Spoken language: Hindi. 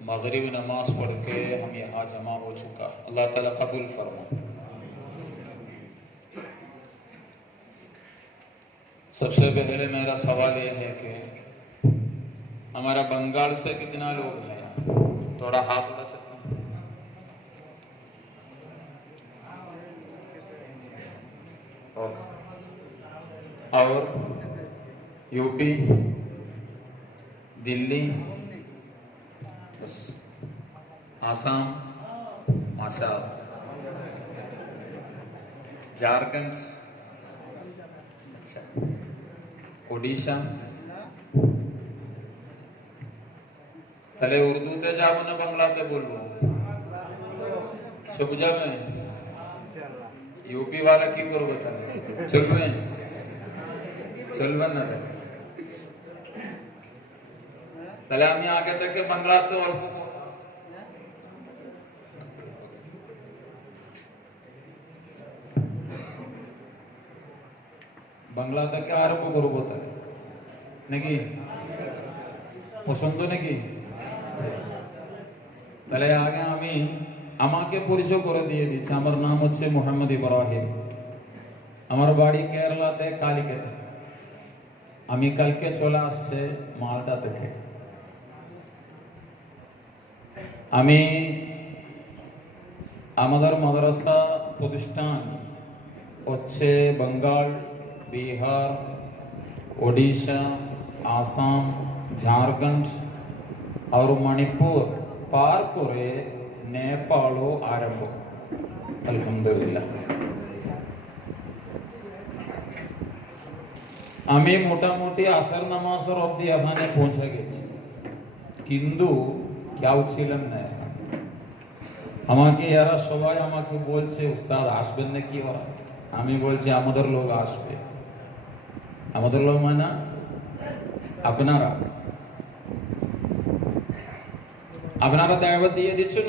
मगरिब नमाज़ पढ़ के हम यहाँ जमा हो चुका है। अल्लाह ताला कबूल फरमा सबसे पहले मेरा सवाल यह है कि हमारा बंगाल से कितना लोग हैं यहाँ? थोड़ा हाथ उठा सकते हैं? और यूपी, दिल्ली आसाम माशा झारखंड ओडिशा तले उर्दू ते जाओ ना बंगला ते बोलो सब जावे यूपी वाला की करो बता चलवे चलवे ना থেকে বাংলাতে অল্প কথা বাংলা থেকে আরম্ভ করবো তাহলে নাকি পছন্দ নাকি তাহলে আগে আমি আমাকে পরিচয় করে দিয়ে দিচ্ছি আমার নাম হচ্ছে মোহাম্মদ ইব্রাহিম আমার বাড়ি কেরালাতে কালিকাতে আমি কালকে চলে আসছে মালদা থেকে আমি আমাদের মাদ্রাসা প্রতিষ্ঠান হচ্ছে বেঙ্গল, বিহার, ওডিশা, আসাম, ঝাড়খণ্ড আর মণিপুর পার করে নেপালও আরম্ভ। আলহামদুলিল্লাহ। আমি মোটামুটি আসার নামাজের অব্দি এখানে পৌঁছে গেছি। কিন্তু কেউ ছিলেন না আমাকে, এরা সবাই আমাকে বলছে উস্তাদ আসবেন না কি ওরা? আমি বলছি, আমাদের লোক আসবে। আমাদের লোক মানে আপনারা। আপনারা একবার দিয়ে দিচ্ছেন